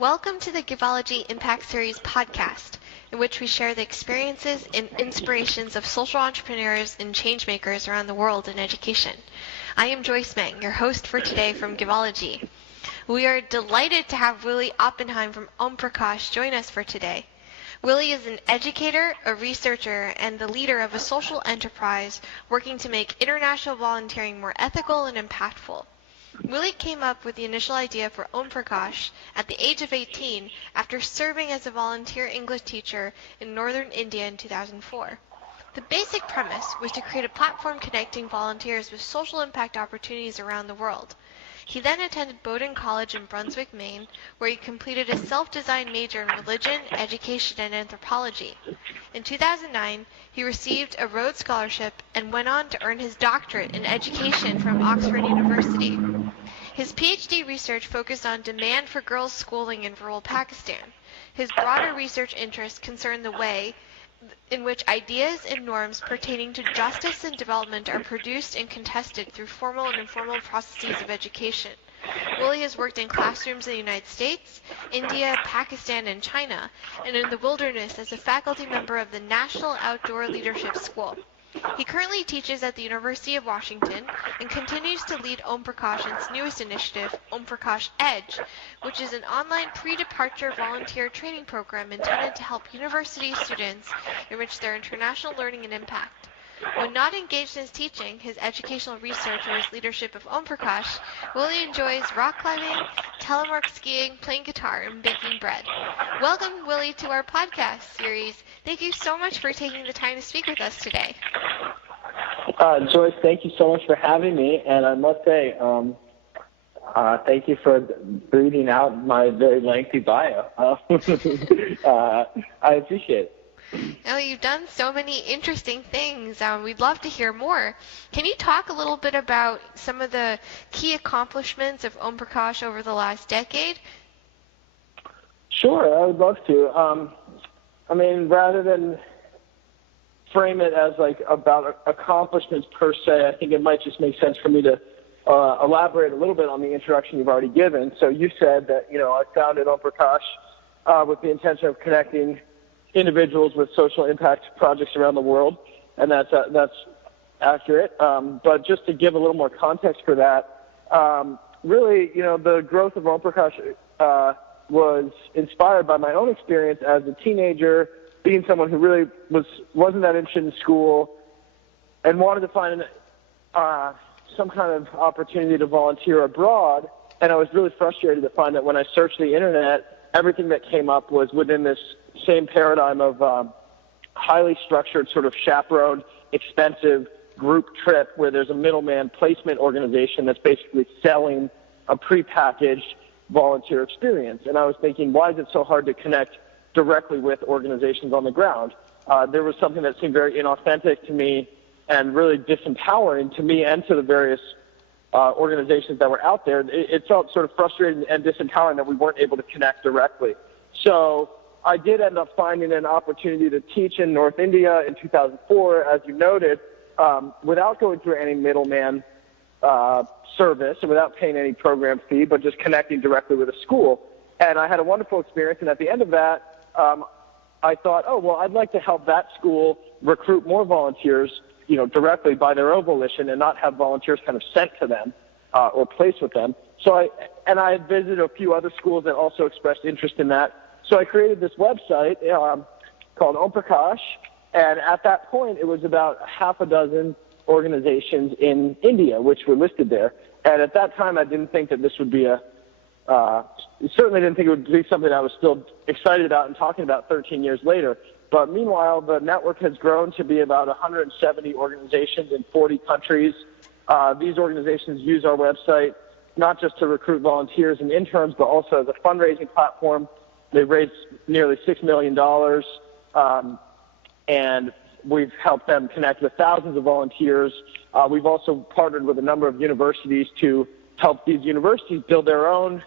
Welcome to the Givology Impact Series podcast, in which we share the experiences and inspirations of social entrepreneurs and changemakers around the world in education. I am Joyce Meng, your host for today from Givology. We are delighted to have Willy Oppenheim from Omprakash join us for today. Willy is an educator, a researcher, and the leader of a social enterprise working to make international volunteering more ethical and impactful. Willy came up with the initial idea for Omprakash at the age of 18 after serving as a volunteer English teacher in northern India in 2004. The basic premise was to create a platform connecting volunteers with social impact opportunities around the world. He then attended Bowdoin College in Brunswick, Maine, where he completed a self-designed major in religion, education, and anthropology. In 2009, he received a Rhodes Scholarship and went on to earn his doctorate in education from Oxford University. His PhD research focused on demand for girls' schooling in rural Pakistan. His broader research interests concern the way in which ideas and norms pertaining to justice and development are produced and contested through formal and informal processes of education. Willy has worked in classrooms in the United States, India, Pakistan, and China, and in the wilderness as a faculty member of the National Outdoor Leadership School. He currently teaches at the University of Washington and continues to lead Omprakash's newest initiative, Omprakash Edge, which is an online pre-departure volunteer training program intended to help university students enrich their international learning and impact. When not engaged in his teaching, his educational research, or his leadership of Omprakash, Willy enjoys rock climbing, telemark skiing, playing guitar, and baking bread. Welcome, Willy, to our podcast series. Thank you so much for taking the time to speak with us today. Joyce, thank you so much for having me, and I must say, thank you for reading out my very lengthy bio. I appreciate it. Now, you've done so many interesting things. We'd love to hear more. Can you talk a little bit about some of the key accomplishments of Omprakash over the last decade? Sure, I would love to. Rather than frame it as about accomplishments per se, I think it might just make sense for me to elaborate a little bit on the introduction you've already given. So you said that, I founded Omprakash with the intention of connecting individuals with social impact projects around the world, and that's accurate. But just to give a little more context for that, really, the growth of Omprakash was inspired by my own experience as a teenager, being someone who really wasn't that interested in school and wanted to find some kind of opportunity to volunteer abroad. And I was really frustrated to find that when I searched the internet, everything that came up was within this same paradigm of highly structured, sort of chaperoned, expensive group trip where there's a middleman placement organization that's basically selling a prepackaged volunteer experience. And I was thinking, why is it so hard to connect directly with organizations on the ground? There was something that seemed very inauthentic to me and really disempowering to me and to the various organizations that were out there. It felt sort of frustrating and disempowering that we weren't able to connect directly. So I did end up finding an opportunity to teach in North India in 2004, as you noted, without going through any middleman service and without paying any program fee, but just connecting directly with a school. And I had a wonderful experience, and at the end of that, I thought, I'd like to help that school recruit more volunteers, directly by their own volition and not have volunteers kind of sent to them or placed with them. So I had visited a few other schools that also expressed interest in that. So I created this website called Omprakash, and at that point, it was about half a dozen organizations in India which were listed there. And at that time, I didn't think that this would be certainly didn't think it would be something I was still excited about and talking about 13 years later. But meanwhile, the network has grown to be about 170 organizations in 40 countries. These organizations use our website not just to recruit volunteers and interns, but also as a fundraising platform. They've raised nearly $6 million, and we've helped them connect with thousands of volunteers. We've also partnered with a number of universities to help these universities build their own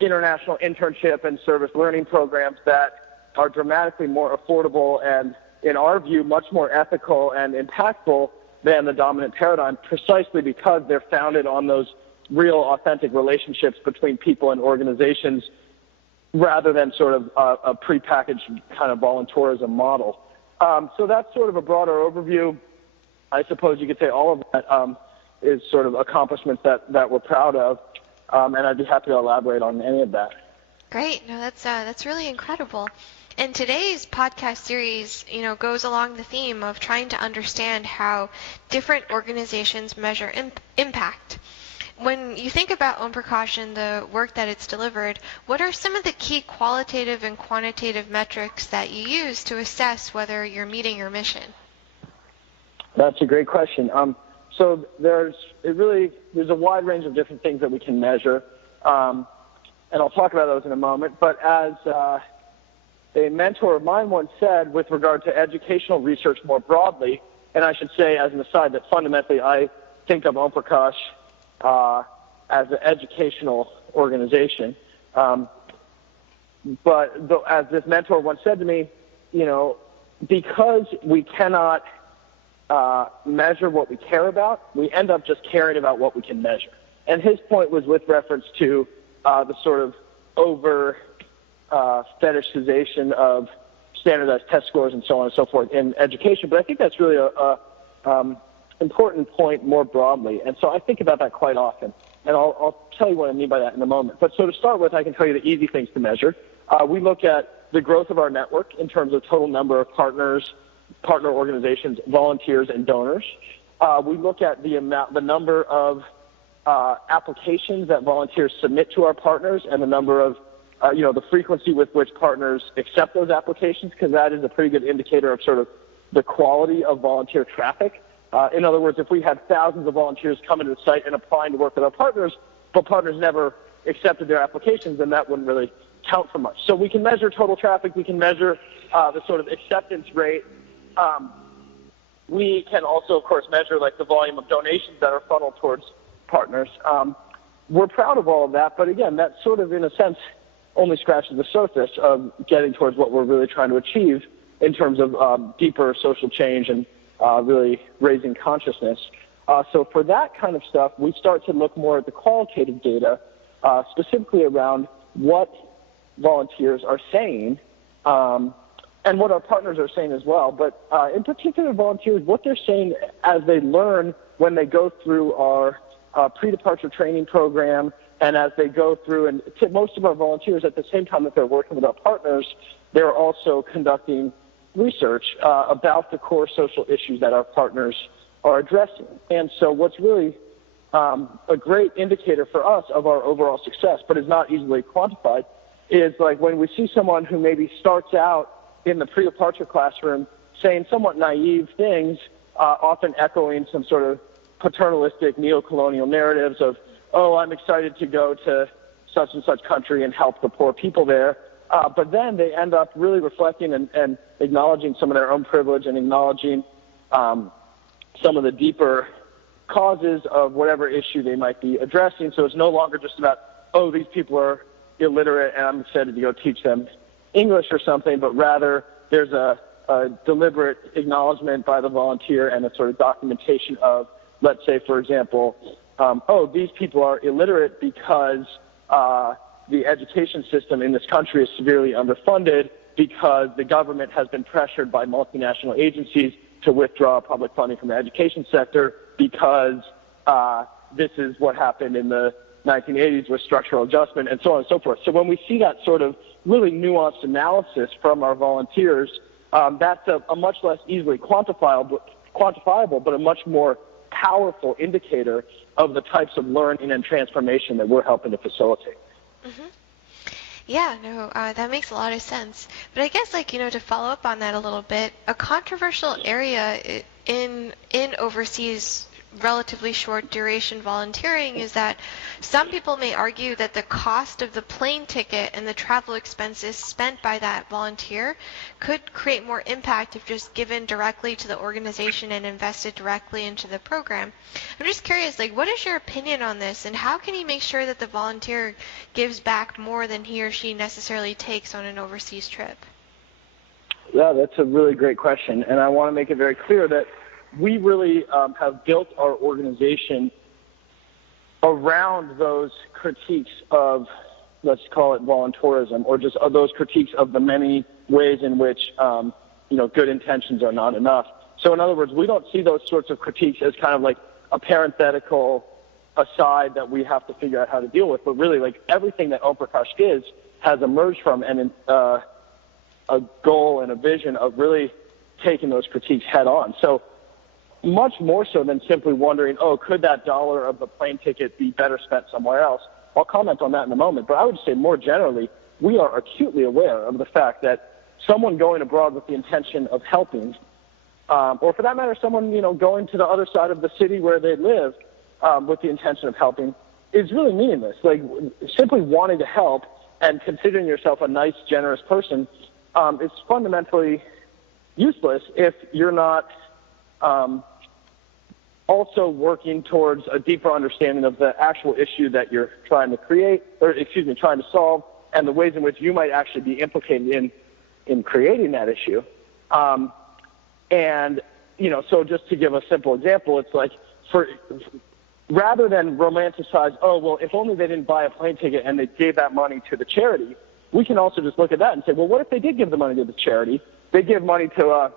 international internship and service learning programs that are dramatically more affordable and, in our view, much more ethical and impactful than the dominant paradigm, precisely because they're founded on those real, authentic relationships between people and organizations rather than sort of a prepackaged kind of volunteerism model. So that's sort of a broader overview. I suppose you could say all of that is sort of accomplishments that we're proud of, and I'd be happy to elaborate on any of that. Great. No, that's really incredible. And today's podcast series, goes along the theme of trying to understand how different organizations measure impact. When you think about Omprakash and the work that it's delivered, what are some of the key qualitative and quantitative metrics that you use to assess whether you're meeting your mission? That's a great question. So there's a wide range of different things that we can measure, and I'll talk about those in a moment. But as a mentor of mine once said with regard to educational research more broadly, and I should say as an aside that fundamentally I think of Omprakash as an educational organization. But as this mentor once said to me, because we cannot measure what we care about, we end up just caring about what we can measure. And his point was with reference to the sort of over fetishization of standardized test scores and so on and so forth in education. But I think that's really a important point more broadly. And so I think about that quite often. And I'll tell you what I mean by that in a moment. But so to start with, I can tell you the easy things to measure. We look at the growth of our network in terms of total number of partners, partner organizations, volunteers, and donors. We look at the number of applications that volunteers submit to our partners and the number of, the frequency with which partners accept those applications, because that is a pretty good indicator of sort of the quality of volunteer traffic. In other words, if we had thousands of volunteers coming to the site and applying to work with our partners, but partners never accepted their applications, then that wouldn't really count for much. So we can measure total traffic. We can measure the sort of acceptance rate. We can also, of course, measure like the volume of donations that are funneled towards partners. We're proud of all of that, but again, that sort of, in a sense, only scratches the surface of getting towards what we're really trying to achieve in terms of deeper social change and really raising consciousness. So for that kind of stuff, we start to look more at the qualitative data, specifically around what volunteers are saying and what our partners are saying as well. But in particular, volunteers, what they're saying as they learn when they go through our pre-departure training program and as they go through, and most of our volunteers at the same time that they're working with our partners, they're also conducting research about the core social issues that our partners are addressing. And so what's really a great indicator for us of our overall success, but is not easily quantified, is like when we see someone who maybe starts out in the pre-departure classroom saying somewhat naive things, often echoing some sort of paternalistic neo-colonial narratives of, oh, I'm excited to go to such and such country and help the poor people there. But then they end up really reflecting and acknowledging some of their own privilege and acknowledging some of the deeper causes of whatever issue they might be addressing. So it's no longer just about, oh, these people are illiterate and I'm excited to go teach them English or something, but rather there's a deliberate acknowledgement by the volunteer and a sort of documentation of, let's say, for example, oh, these people are illiterate because the education system in this country is severely underfunded because the government has been pressured by multinational agencies to withdraw public funding from the education sector because this is what happened in the 1980s with structural adjustment and so on and so forth. So when we see that sort of really nuanced analysis from our volunteers, that's a much less easily quantifiable, but a much more powerful indicator of the types of learning and transformation that we're helping to facilitate. Mm-hmm. Yeah, no, that makes a lot of sense. But I guess, to follow up on that a little bit, a controversial area in overseas relatively short duration volunteering is that some people may argue that the cost of the plane ticket and the travel expenses spent by that volunteer could create more impact if just given directly to the organization and invested directly into the program. I'm just curious, what is your opinion on this, and how can you make sure that the volunteer gives back more than he or she necessarily takes on an overseas trip? Yeah, that's a really great question, and I want to make it very clear that we really have built our organization around those critiques of, let's call it volunteerism, or just those critiques of the many ways in which, good intentions are not enough. So in other words, we don't see those sorts of critiques as kind of like a parenthetical aside that we have to figure out how to deal with, but really like everything that Omprakash is has emerged from a goal and a vision of really taking those critiques head on. So much more so than simply wondering, could that dollar of the plane ticket be better spent somewhere else? I'll comment on that in a moment, but I would say more generally, we are acutely aware of the fact that someone going abroad with the intention of helping, or for that matter, someone, going to the other side of the city where they live with the intention of helping is really meaningless. Like simply wanting to help and considering yourself a nice, generous person is fundamentally useless if you're not also working towards a deeper understanding of the actual issue that you're trying to trying to solve, and the ways in which you might actually be implicated in creating that issue. So just to give a simple example, it's like rather than romanticize, if only they didn't buy a plane ticket and they gave that money to the charity, we can also just look at that and say, well, what if they did give the money to the charity? They give money to a,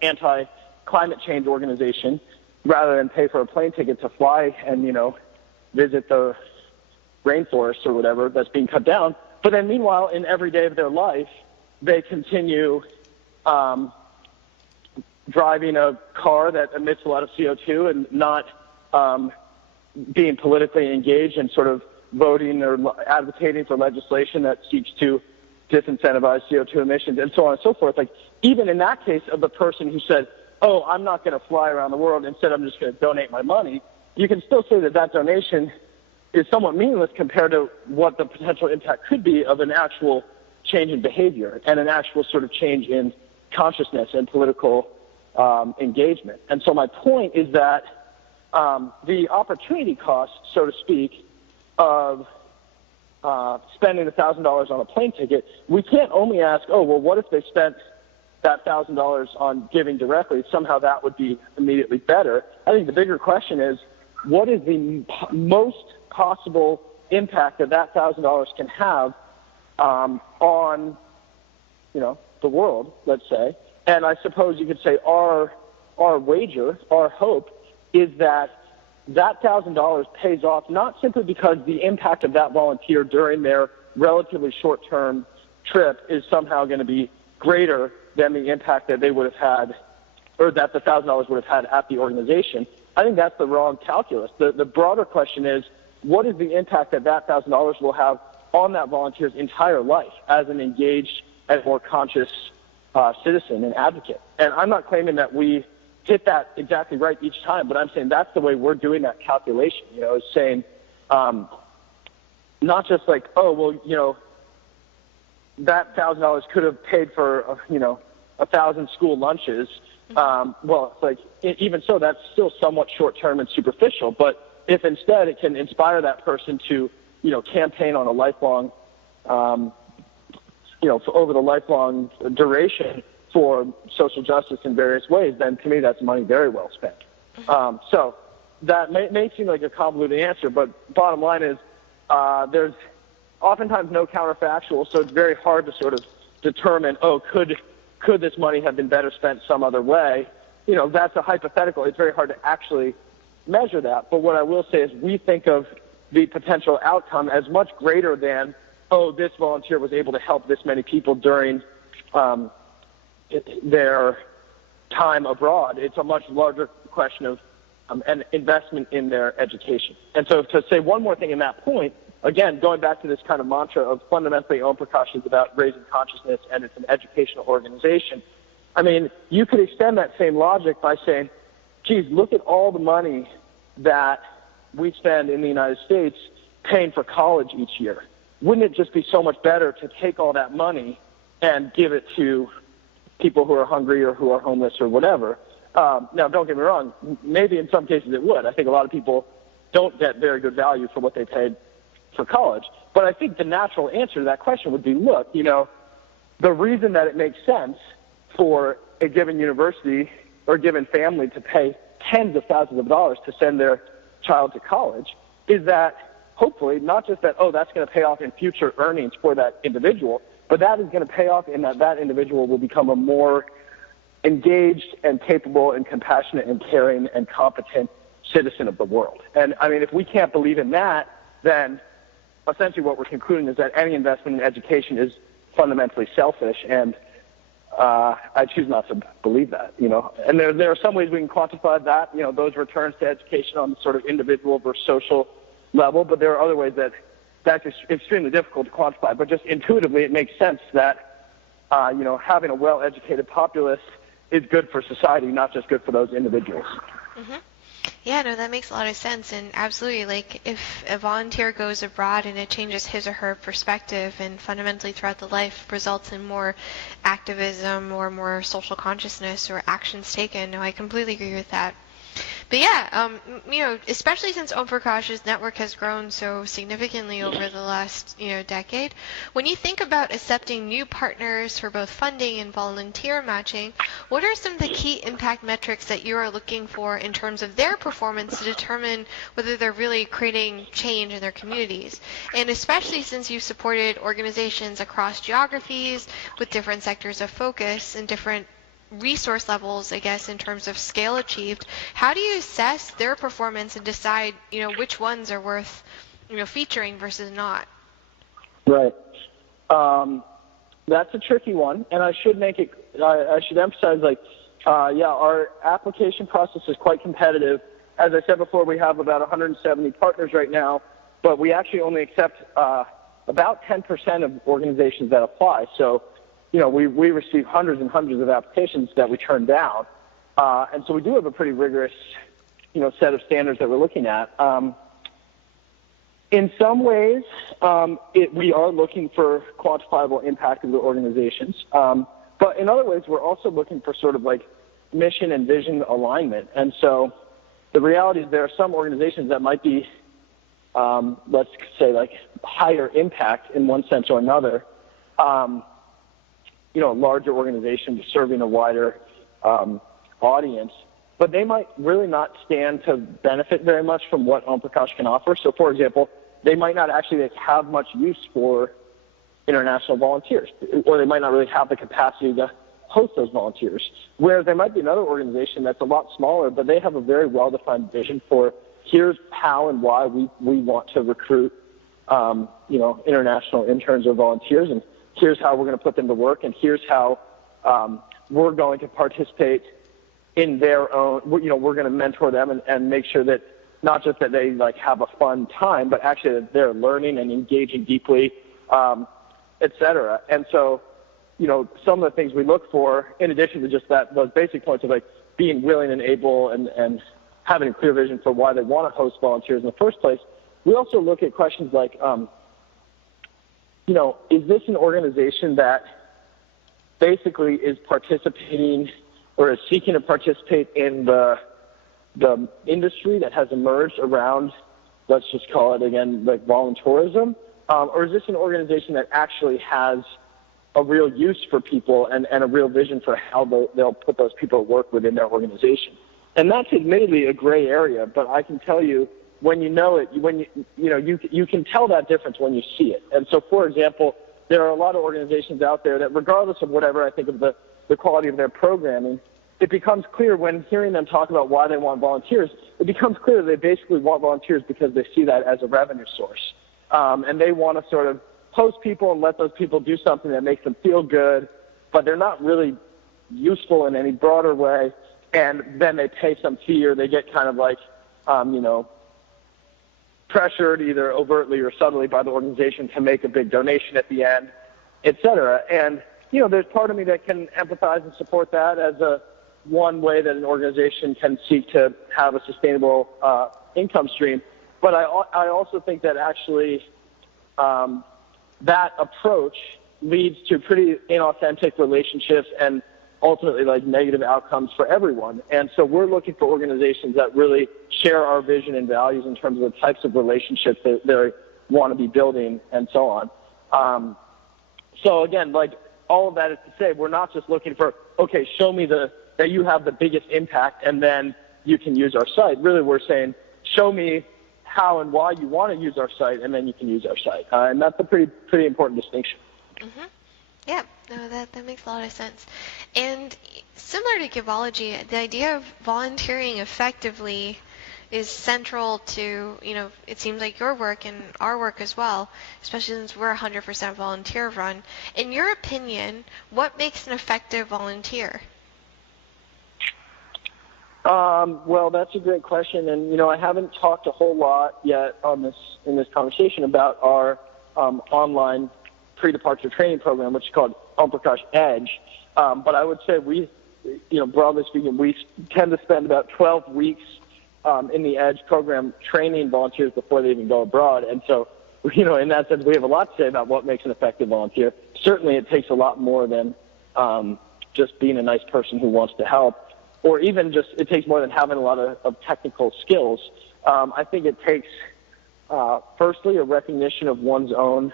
anti-climate change organization rather than pay for a plane ticket to fly and, visit the rainforest or whatever that's being cut down. But then meanwhile, in every day of their life, they continue driving a car that emits a lot of CO2 and not being politically engaged and sort of voting or advocating for legislation that seeks to disincentivize CO2 emissions and so on and so forth. Like even in that case of the person who said, I'm not going to fly around the world, instead I'm just going to donate my money, you can still say that donation is somewhat meaningless compared to what the potential impact could be of an actual change in behavior and an actual sort of change in consciousness and political engagement. And so my point is that the opportunity cost, so to speak, of spending $1,000 on a plane ticket, we can't only ask, what if they spent that $1,000 on giving directly? Somehow that would be immediately better. I think the bigger question is, what is the most possible impact that $1,000 can have on, the world, let's say? And I suppose you could say our wager, our hope, is that $1,000 pays off not simply because the impact of that volunteer during their relatively short-term trip is somehow going to be greater than the impact that they would have had, or that the $1,000 would have had at the organization. I think that's the wrong calculus. The broader question is, what is the impact that $1,000 will have on that volunteer's entire life as an engaged and more conscious citizen and advocate? And I'm not claiming that we hit that exactly right each time, but I'm saying that's the way we're doing that calculation, is saying not just like, that $1,000 could have paid for, 1,000 school lunches. Well, it's like, even so, that's still somewhat short-term and superficial, but if instead it can inspire that person to, campaign on a lifelong, over the lifelong duration for social justice in various ways, then to me that's money very well spent. So that may seem like a convoluted answer, but bottom line is there's oftentimes no counterfactual, so it's very hard to sort of determine, could this money have been better spent some other way? That's a hypothetical. It's very hard to actually measure that. But what I will say is we think of the potential outcome as much greater than, this volunteer was able to help this many people during their time abroad. It's a much larger question of an investment in their education. And so to say one more thing in that point, again, going back to this kind of mantra of fundamentally Omprakash is about raising consciousness and it's an educational organization. I mean, you could extend that same logic by saying, geez, look at all the money that we spend in the United States paying for college each year. Wouldn't it just be so much better to take all that money and give it to people who are hungry or who are homeless or whatever? Now, don't get me wrong. Maybe in some cases it would. I think a lot of people don't get very good value for what they paid for college. But I think the natural answer to that question would be, look, the reason that it makes sense for a given university or a given family to pay tens of thousands of dollars to send their child to college is that hopefully not just that, oh, that's going to pay off in future earnings for that individual, but that is going to pay off in that that individual will become a more engaged and capable and compassionate and caring and competent citizen of the world. And I mean, if we can't believe in that, then essentially what we're concluding is that any investment in education is fundamentally selfish, and I choose not to believe that, you know. And there are some ways we can quantify that, you know, those returns to education on the sort of individual versus social level, but there are other ways that that's extremely difficult to quantify. But just intuitively, it makes sense that, you know, having a well-educated populace is good for society, not just good for those individuals. Mm-hmm. Yeah, no, that makes a lot of sense. And absolutely, like, if a volunteer goes abroad and it changes his or her perspective and fundamentally throughout the life results in more activism or more social consciousness or actions taken, no, I completely agree with that. But yeah, you know, especially since Omprakash's network has grown so significantly over the last, you know, decade, when you think about accepting new partners for both funding and volunteer matching, what are some of the key impact metrics that you are looking for in terms of their performance to determine whether they're really creating change in their communities? And especially since you've supported organizations across geographies with different sectors of focus and different resource levels, I guess, in terms of scale achieved, how do you assess their performance and decide, you know, which ones are worth, you know, featuring versus not? Right. That's a tricky one, and I should emphasize, like, yeah, our application process is quite competitive. As I said before, we have about 170 partners right now, but we actually only accept about 10% of organizations that apply. So, you know, we receive hundreds and hundreds of applications that we turn down. And so we do have a pretty rigorous, you know, set of standards that we're looking at. In some ways, we are looking for quantifiable impact of the organizations. But in other ways, we're also looking for sort of like mission and vision alignment. And so the reality is there are some organizations that might be, let's say, like higher impact in one sense or another. You know, larger organizations serving a wider audience, but they might really not stand to benefit very much from what Omprakash can offer. So, for example, they might not actually have much use for international volunteers, or they might not really have the capacity to host those volunteers. Whereas there might be another organization that's a lot smaller, but they have a very well-defined vision for here's how and why we want to recruit, you know, international interns or volunteers, and here's how we're going to put them to work, and here's how we're going to participate in their own, you know, we're going to mentor them and make sure that not just that they like have a fun time, but actually that they're learning and engaging deeply, et cetera. And so, you know, some of the things we look for, in addition to just that, those basic points of like being willing and able and having a clear vision for why they want to host volunteers in the first place, we also look at questions like, you know, is this an organization that basically is participating or is seeking to participate in the industry that has emerged around, let's just call it again, like volunteerism? Or is this an organization that actually has a real use for people and a real vision for how they'll put those people to work within their organization? And that's admittedly a gray area, but I can tell you, when you know it, you can tell that difference when you see it. And so, for example, there are a lot of organizations out there that, regardless of whatever I think of the quality of their programming, it becomes clear when hearing them talk about why they want volunteers, it becomes clear that they basically want volunteers because they see that as a revenue source. And they want to sort of host people and let those people do something that makes them feel good, but they're not really useful in any broader way. And then they pay some fee, or they get kind of like, you know, pressured either overtly or subtly by the organization to make a big donation at the end, et cetera. And, you know, there's part of me that can empathize and support that as one way that an organization can seek to have a sustainable income stream. But I also think that actually that approach leads to pretty inauthentic relationships and ultimately like negative outcomes for everyone. And so we're looking for organizations that really share our vision and values in terms of the types of relationships that they want to be building and so on. So again, like all of that is to say, we're not just looking for, okay, show me that you have the biggest impact and then you can use our site. Really, we're saying, show me how and why you want to use our site, and then you can use our site. And that's a pretty important distinction. Mm-hmm. Yeah, no, that makes a lot of sense. And similar to Givology, the idea of volunteering effectively is central to, it seems like your work and our work as well, especially since we're 100% volunteer run. In your opinion, what makes an effective volunteer? Well, that's a great question, and I haven't talked a whole lot yet in this conversation about our online pre-departure training program, which is called Omprakash Edge. But I would say we, broadly speaking, we tend to spend about 12 weeks in the Edge program training volunteers before they even go abroad, and so in that sense, we have a lot to say about what makes an effective volunteer. Certainly, it takes a lot more than just being a nice person who wants to help. Or even just, it takes more than having a lot of technical skills. I think it takes, firstly, a recognition of one's own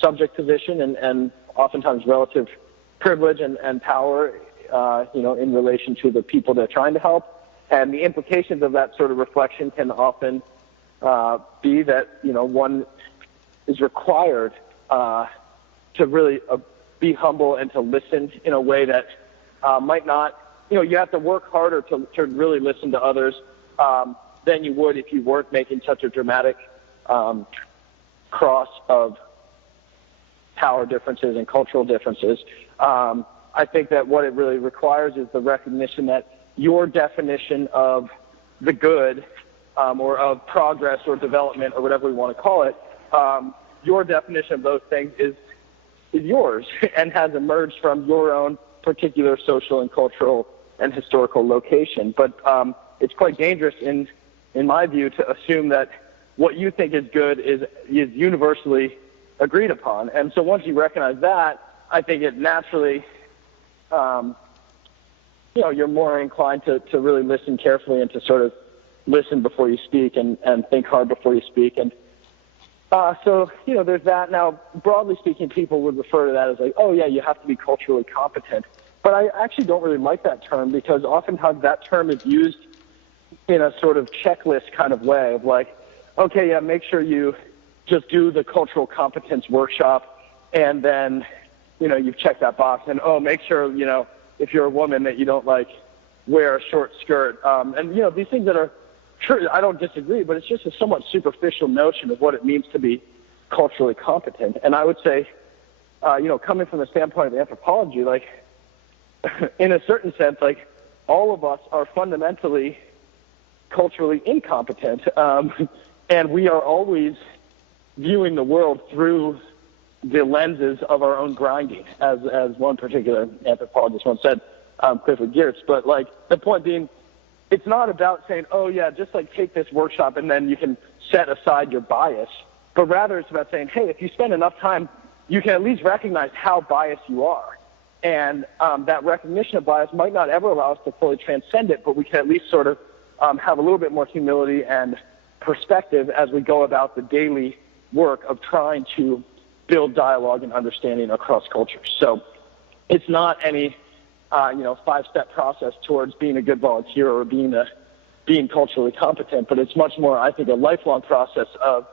subject position and oftentimes relative privilege and power, in relation to the people they're trying to help. And the implications of that sort of reflection can often be that, one is required to really be humble and to listen in a way that might not, you have to work harder to really listen to others than you would if you weren't making such a dramatic cross of power differences and cultural differences. I think that what it really requires is the recognition that your definition of the good or of progress or development or whatever we want to call it, your definition of those things is yours and has emerged from your own particular social and cultural and historical location. But it's quite dangerous, in my view, to assume that what you think is good is universally agreed upon. And so once you recognize that, I think it naturally, you're more inclined to really listen carefully and to sort of listen before you speak and think hard before you speak. And so, there's that. Now, broadly speaking, people would refer to that as like, oh, yeah, you have to be culturally competent. But I actually don't really like that term because oftentimes that term is used in a sort of checklist kind of way of like, okay, yeah, make sure you just do the cultural competence workshop and then, you've checked that box. And, make sure, if you're a woman that you don't like wear a short skirt. And, these things that are true, I don't disagree, but it's just a somewhat superficial notion of what it means to be culturally competent. And I would say, coming from the standpoint of anthropology, like, in a certain sense, like, all of us are fundamentally culturally incompetent, and we are always viewing the world through the lenses of our own grinding, as one particular anthropologist once said, Clifford Geertz. But, like, the point being, it's not about saying, oh, yeah, just, like, take this workshop and then you can set aside your bias, but rather it's about saying, hey, if you spend enough time, you can at least recognize how biased you are. And that recognition of bias might not ever allow us to fully transcend it, but we can at least sort of have a little bit more humility and perspective as we go about the daily work of trying to build dialogue and understanding across cultures. So it's not any, 5-step process towards being a good volunteer or being culturally competent, but it's much more, I think, a lifelong process of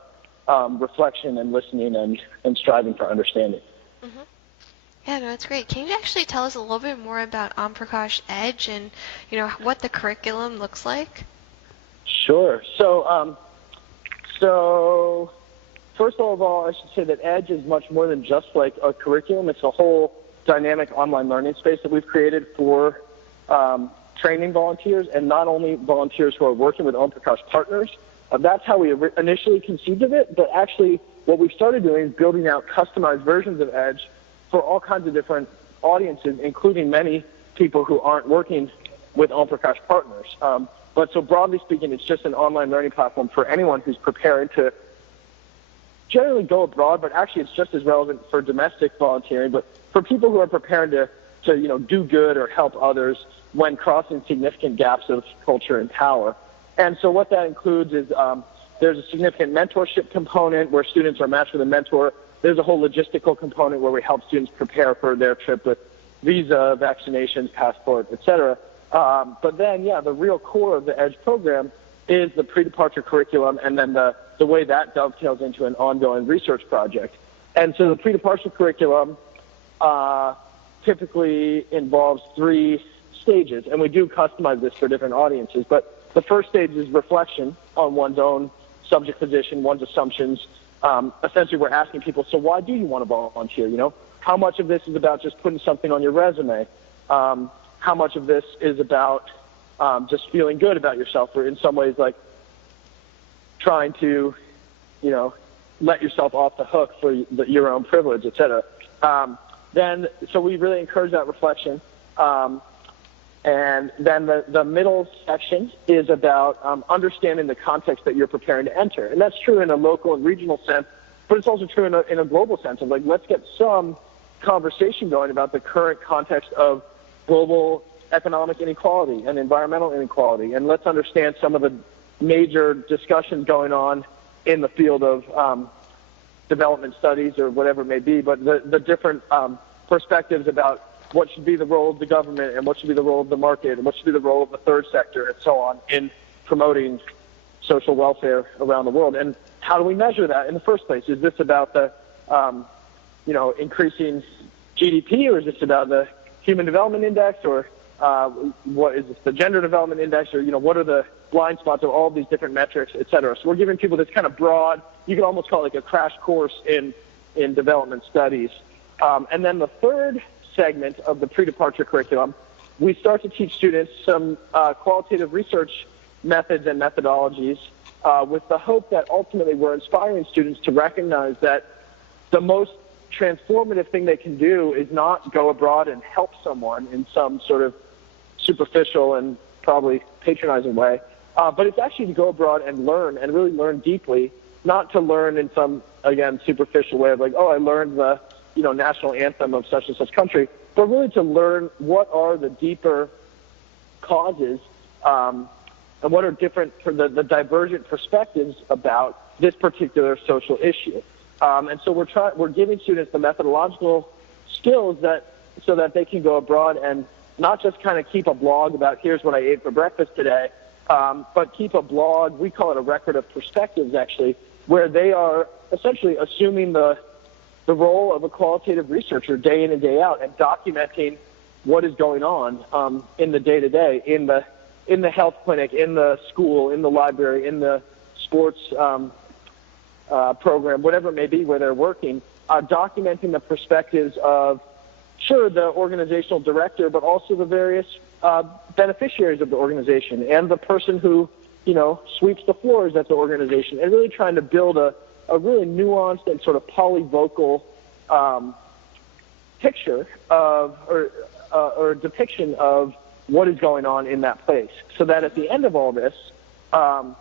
reflection and listening and striving for understanding. Mm-hmm. Yeah, no, that's great. Can you actually tell us a little bit more about Omprakash Edge and, what the curriculum looks like? Sure. So first of all, I should say that Edge is much more than just like a curriculum. It's a whole dynamic online learning space that we've created for training volunteers, and not only volunteers who are working with Omprakash partners. That's how we initially conceived of it, but actually what we've started doing is building out customized versions of Edge for all kinds of different audiences, including many people who aren't working with Omprakash partners. But so broadly speaking, it's just an online learning platform for anyone who's preparing to generally go abroad, but actually it's just as relevant for domestic volunteering, but for people who are preparing to do good or help others when crossing significant gaps of culture and power. And so what that includes is there's a significant mentorship component where students are matched with a mentor. There's a whole logistical component where we help students prepare for their trip with visa, vaccinations, passport, etc. But then, the real core of the EDGE program is the pre-departure curriculum and then the way that dovetails into an ongoing research project. And so the pre-departure curriculum typically involves 3 stages, and we do customize this for different audiences. But the first stage is reflection on one's own subject position, one's assumptions. Essentially, we're asking people, so why do you want to volunteer? You know, how much of this is about just putting something on your resume? How much of this is about just feeling good about yourself, or in some ways like trying to, you know, let yourself off the hook for your own privilege, et cetera. So we really encourage that reflection. And then the middle section is about understanding the context that you're preparing to enter. And that's true in a local and regional sense, but it's also true in a global sense of like, let's get some conversation going about the current context of global economic inequality and environmental inequality. And let's understand some of the major discussions going on in the field of development studies or whatever it may be, but the different perspectives about what should be the role of the government and what should be the role of the market and what should be the role of the third sector and so on in promoting social welfare around the world. And how do we measure that in the first place? Is this about the, increasing GDP, or is this about the Human Development Index, or what is this, the Gender Development Index, or, what are the blind spots of all of these different metrics, et cetera? So we're giving people this kind of broad, you can almost call it like a crash course in development studies. And then the third segment of the pre-departure curriculum, we start to teach students some qualitative research methods and methodologies with the hope that ultimately we're inspiring students to recognize that the most transformative thing they can do is not go abroad and help someone in some sort of superficial and probably patronizing way, but it's actually to go abroad and learn and really learn deeply, not to learn in some, again, superficial way of like, oh, I learned the national anthem of such and such country, but really to learn what are the deeper causes and what are different for the divergent perspectives about this particular social issue. And so we're giving students the methodological skills so that they can go abroad and not just kind of keep a blog about here's what I ate for breakfast today, but keep a blog, we call it a record of perspectives actually, where they are essentially assuming the role of a qualitative researcher day in and day out and documenting what is going on in the day-to-day, in the health clinic, in the school, in the library, in the sports program, whatever it may be where they're working, documenting the perspectives of, sure, the organizational director, but also the various beneficiaries of the organization and the person who, sweeps the floors at the organization, and really trying to build a really nuanced and sort of polyvocal picture of or depiction of what is going on in that place, so that at the end of all this, so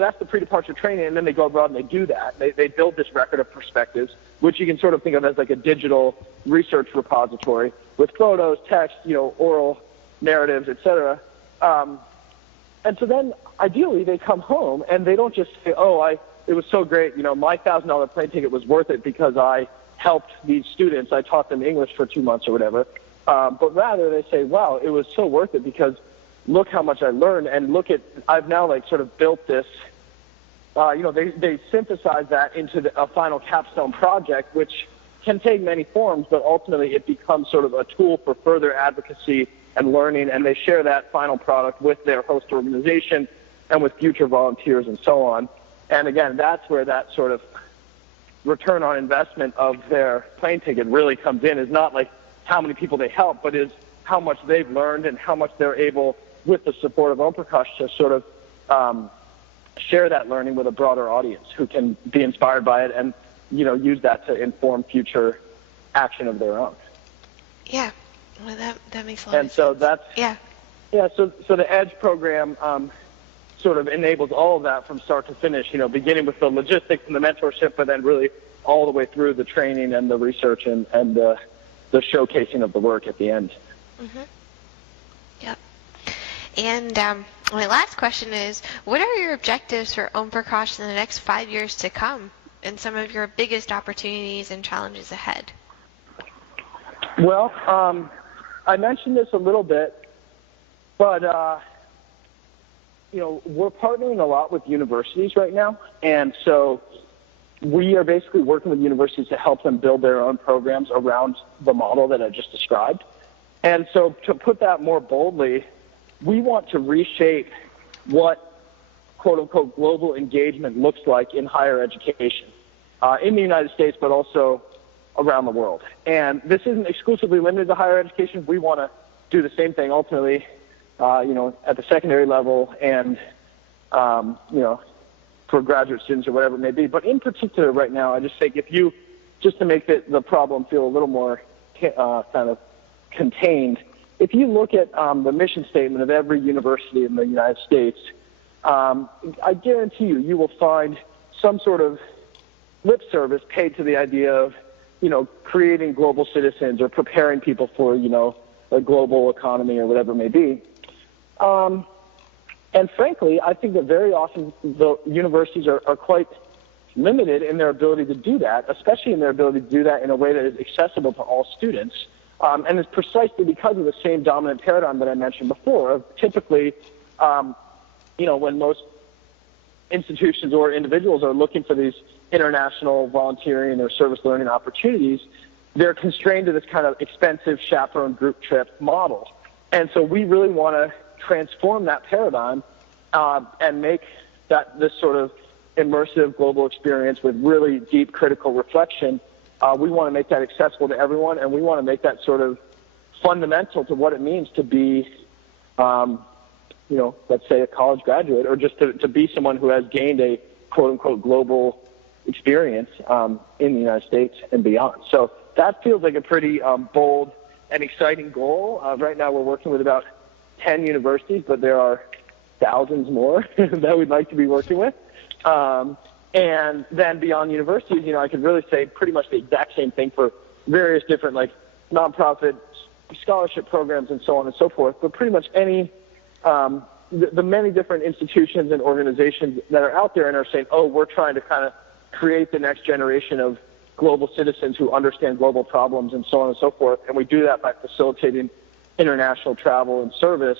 that's the pre-departure training, and then they go abroad and they do that. They build this record of perspectives, which you can sort of think of as like a digital research repository with photos, text, oral narratives, etc. And so then, ideally, they come home and they don't just say, "Oh, it was so great. My $1,000 plane ticket was worth it because I helped these students. I taught them English for 2 months or whatever." But rather, they say, "Wow, it was so worth it because look how much I learned, and I've now like sort of built this." They synthesize that into a final capstone project, which can take many forms, but ultimately it becomes sort of a tool for further advocacy and learning, and they share that final product with their host organization and with future volunteers and so on. And again, that's where that sort of return on investment of their plane ticket really comes in, is not like how many people they help, but is how much they've learned and how much they're able, with the support of Omprakash, to sort of share that learning with a broader audience who can be inspired by it and, use that to inform future action of their own. Yeah, well, that makes a lot of sense. And so that's, so the EDGE program sort of enables all of that from start to finish, beginning with the logistics and the mentorship, but then really all the way through the training and the research and the showcasing of the work at the end. Mm-hmm. Yep. And my last question is, what are your objectives for Omprakash in the next 5 years to come, and some of your biggest opportunities and challenges ahead? Well, I mentioned this a little bit, but we're partnering a lot with universities right now, and so we are basically working with universities to help them build their own programs around the model that I just described. And so to put that more boldly, we want to reshape what quote-unquote global engagement looks like in higher education in the United States, but also around the world. And this isn't exclusively limited to higher education. We want to do the same thing ultimately, at the secondary level and, for graduate students or whatever it may be. But in particular right now, I just think just to make the problem feel a little more kind of contained, if you look at the mission statement of every university in the United States, I guarantee you will find some sort of lip service paid to the idea of, creating global citizens or preparing people for, a global economy or whatever it may be. And frankly, I think that very often the universities are quite limited in their ability to do that, especially in their ability to do that in a way that is accessible to all students. And it's precisely because of the same dominant paradigm that I mentioned before of typically, when most institutions or individuals are looking for these international volunteering or service learning opportunities, they're constrained to this kind of expensive chaperone group trip model. And so we really want to transform that paradigm and make this sort of immersive global experience with really deep critical reflection. We want to make that accessible to everyone, and we want to make that sort of fundamental to what it means to be, let's say a college graduate, or just to be someone who has gained a quote-unquote global experience in the United States and beyond. So that feels like a pretty bold and exciting goal. Right now we're working with about 10 universities, but there are thousands more that we'd like to be working with. And then beyond universities, I could really say pretty much the exact same thing for various different nonprofit scholarship programs and so on and so forth. But pretty much any, the many different institutions and organizations that are out there and are saying, oh, we're trying to kind of create the next generation of global citizens who understand global problems and so on and so forth. And we do that by facilitating international travel and service.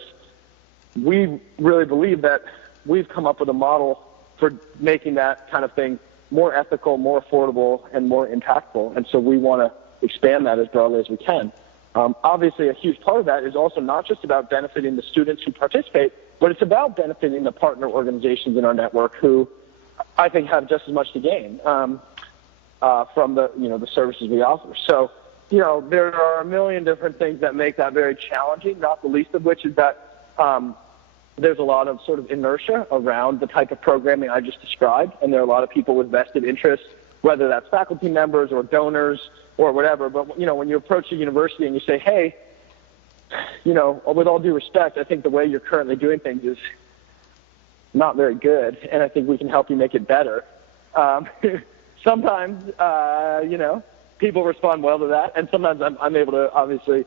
We really believe that we've come up with a model for making that kind of thing more ethical, more affordable, and more impactful. And so we want to expand that as broadly as we can. Obviously, a huge part of that is also not just about benefiting the students who participate, but it's about benefiting the partner organizations in our network who I think have just as much to gain from the services we offer. So, there are a million different things that make that very challenging, not the least of which is that there's a lot of sort of inertia around the type of programming I just described, and there are a lot of people with vested interests, whether that's faculty members or donors or whatever. But, when you approach a university and you say, hey, with all due respect, I think the way you're currently doing things is not very good, and I think we can help you make it better. Sometimes, people respond well to that, and sometimes I'm able to obviously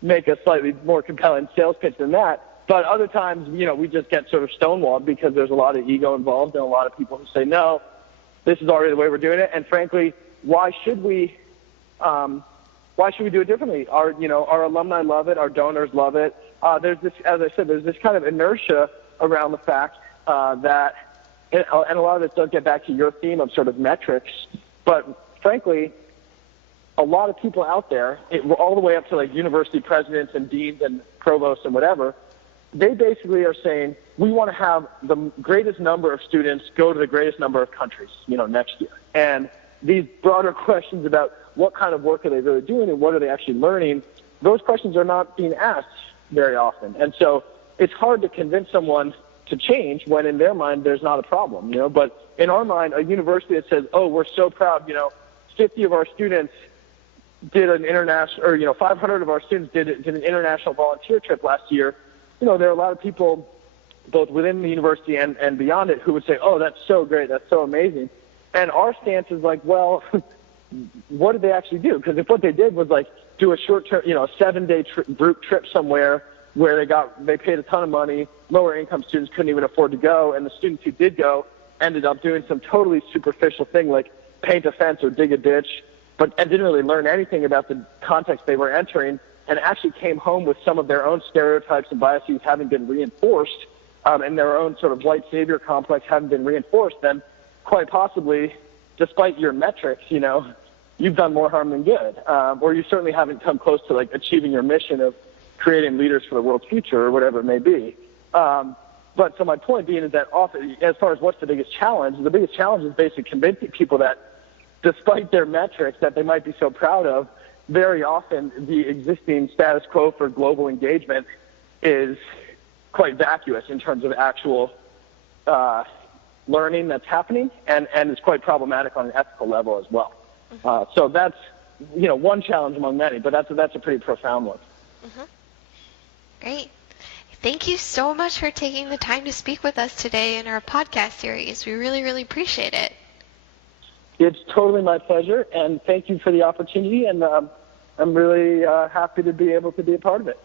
make a slightly more compelling sales pitch than that. But other times, we just get sort of stonewalled because there's a lot of ego involved and a lot of people who say, no, this is already the way we're doing it. And frankly, why should we do it differently? Our alumni love it. Our donors love it. There's this, as I said, there's this kind of inertia around the fact that, and a lot of it does get back to your theme of sort of metrics, but frankly, a lot of people out there, all the way up to university presidents and deans and provosts and whatever, they basically are saying, we want to have the greatest number of students go to the greatest number of countries, next year. And these broader questions about what kind of work are they really doing and what are they actually learning, those questions are not being asked very often. And so it's hard to convince someone to change when in their mind there's not a problem, But in our mind, a university that says, oh, we're so proud, 50 of our students did an international, or 500 of our students did an international volunteer trip last year. There are a lot of people, both within the university and beyond it, who would say, oh, that's so great, that's so amazing. And our stance is well, what did they actually do? Because if what they did was do a short-term, a 7-day group trip somewhere where they paid a ton of money, lower income students couldn't even afford to go, and the students who did go ended up doing some totally superficial thing like paint a fence or dig a ditch, and didn't really learn anything about the context they were entering, and actually came home with some of their own stereotypes and biases having been reinforced, and their own sort of white savior complex haven't been reinforced, then quite possibly, despite your metrics, you've done more harm than good, or you certainly haven't come close to like achieving your mission of creating leaders for the world's future or whatever it may be. But so my point being is that often, as far as what's the biggest challenge is basically convincing people that despite their metrics that they might be so proud of, very often the existing status quo for global engagement is quite vacuous in terms of actual learning that's happening, and is quite problematic on an ethical level as well. So that's one challenge among many, but that's a pretty profound one. Great. Thank you so much for taking the time to speak with us today in our podcast series. We really, really appreciate it. It's totally my pleasure, and thank you for the opportunity, and I'm really happy to be able to be a part of it.